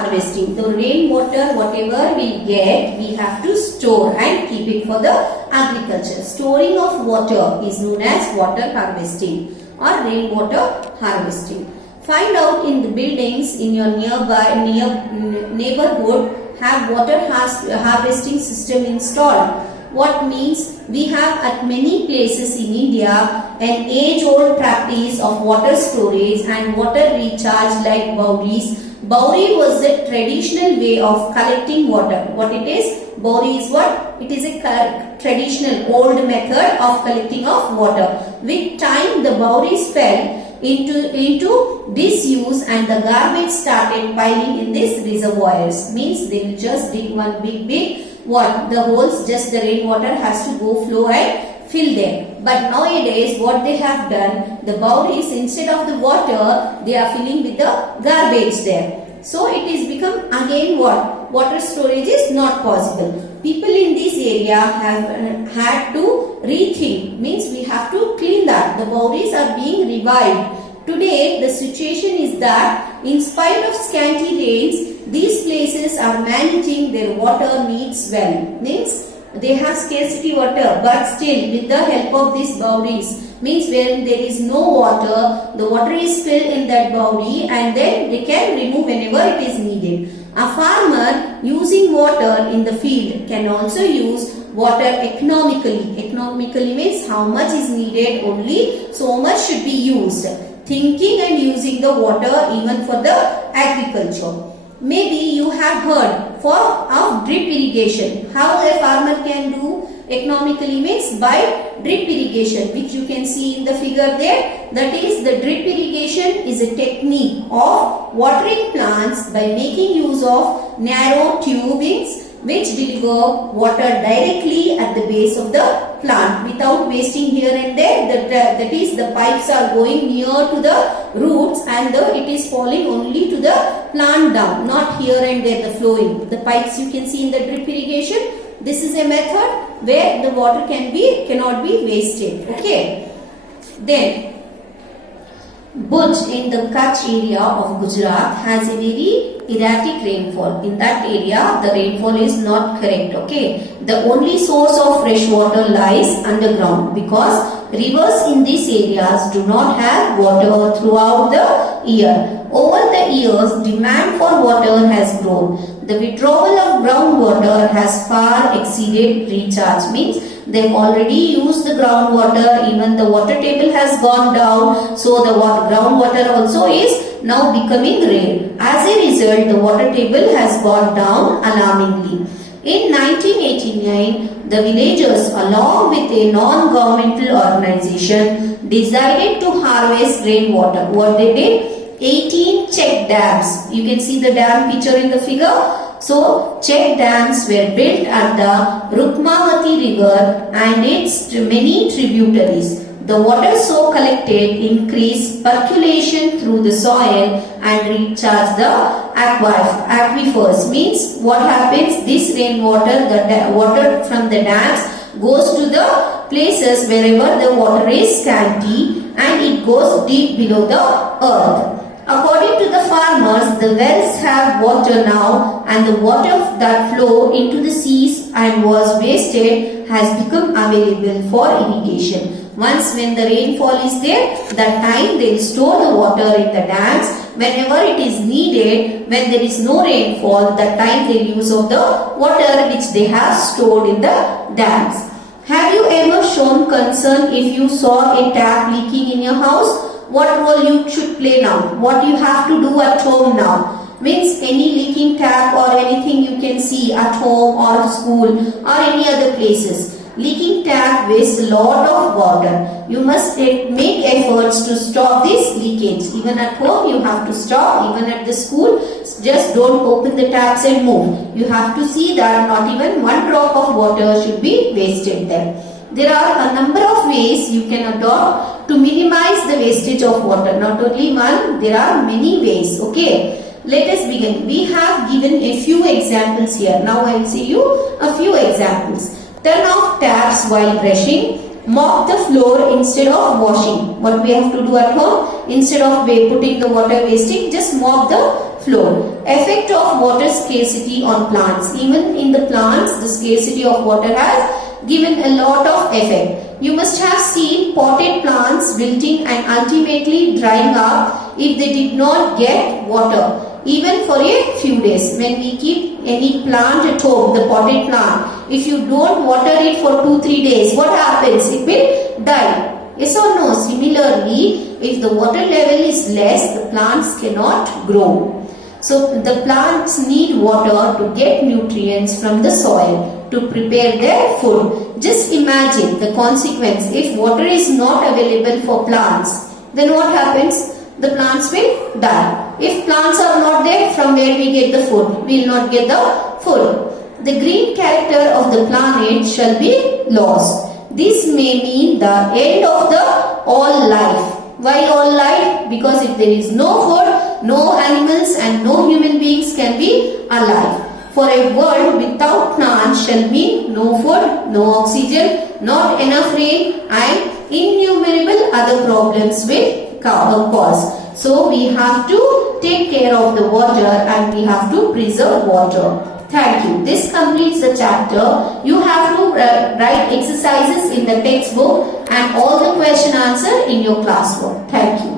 harvesting. The rainwater, whatever we get, we have to store and keep it for the agriculture. Storing of water is known as water harvesting or rainwater harvesting. Find out in the buildings in your neighborhood have water harvesting system installed. What means we have at many places in India an age-old practice of water storage and water recharge like Bowries. Bowry was the traditional way of collecting water. What it is? Bowry is what? It is a traditional old method of collecting of water. With time, the Bowries fell into disuse and the garbage started piling in these reservoirs. Means they will just dig one big the holes, just the rainwater has to go flow and fill them. But nowadays what they have done, the Bowries, instead of the water, they are filling with the garbage there. So it is become again what? Water storage is not possible. People in this area have had to rethink. Means we have to clean that. The Bowries are being revived. Today the situation is that in spite of scanty rains, these places are managing their water needs well. Means they have scarcity water, but still with the help of these Bowries, means when there is no water, the water is filled in that Bowry and then they can remove whenever it is needed. A farmer using water in the field can also use water economically. Economically means how much is needed, only so much should be used. Thinking and using the water even for the agriculture. Maybe you have heard of drip irrigation. How a farmer can do economically means by drip irrigation, which you can see in the figure there. That is, the drip irrigation is a technique of watering plants by making use of narrow tubings which deliver water directly at the base of the plant without wasting here and there. That is, the pipes are going near to the roots and it is falling only to the plant down, not here and there the flowing. The pipes you can see in the drip irrigation. This is a method where the water cannot be wasted. Okay. Then Bhuj in the Kutch area of Gujarat has a very erratic rainfall. In that area, the rainfall is not correct. Okay, the only source of fresh water lies underground because rivers in these areas do not have water throughout the year. Over the years, demand for water has grown. The withdrawal of groundwater has far exceeded recharge. Means they've already used the groundwater, even the water table has gone down, so the groundwater also is now becoming rare. As a result, the water table has gone down alarmingly. In 1989, the villagers along with a non-governmental organization decided to harvest rainwater. What they did? 18 check dams. You can see the dam picture in the figure. So, check dams were built at the Rukmavati river and its many tributaries. The water so collected increased percolation through the soil and recharged the aquifers. Means what happens? This rainwater, the water from the dams goes to the places wherever the water is scanty and it goes deep below the earth. According to the farmers, the wells have water now and the water that flowed into the seas and was wasted has become available for irrigation. Once when the rainfall is there, that time they will store the water in the dams. Whenever it is needed, when there is no rainfall, that time they will use of the water which they have stored in the dams. Have you ever shown concern if you saw a tap leaking in your house? What role you should play now? What you have to do at home now? Means any leaking tap or anything you can see at home or school or any other places. Leaking tap wastes a lot of water. You must make efforts to stop this leakage. Even at home you have to stop. Even at the school, just don't open the taps and move. You have to see that not even one drop of water should be wasted there. There are a number of ways you can adopt to minimize the wastage of water. Not only one, there are many ways. Okay, let us begin. We have given a few examples here. Now I will see you a few examples. Turn off taps while brushing. Mop the floor instead of washing. What we have to do at home? Instead of putting the water wasting, just mop the flow. Effect of water scarcity on plants. Even in the plants, the scarcity of water has given a lot of effect. You must have seen potted plants wilting and ultimately drying up if they did not get water, even for a few days. When we keep any plant at home, the potted plant, if you don't water it for 2-3 days, what happens? It will die. Yes or no? Similarly, if the water level is less, the plants cannot grow. So the plants need water to get nutrients from the soil to prepare their food. Just imagine the consequence. If water is not available for plants, then what happens? The plants will die. If plants are not there, from where we get the food? We will not get the food. The green character of the planet shall be lost. This may mean the end of the all life. Why all life? Because if there is no food, no animals and no human beings can be alive. For a world without plants shall mean no food, no oxygen, not enough rain and innumerable other problems will cause. So we have to take care of the water and we have to preserve water. Thank you. This completes the chapter. You have to write exercises in the textbook and all the question answer in your classwork. Thank you.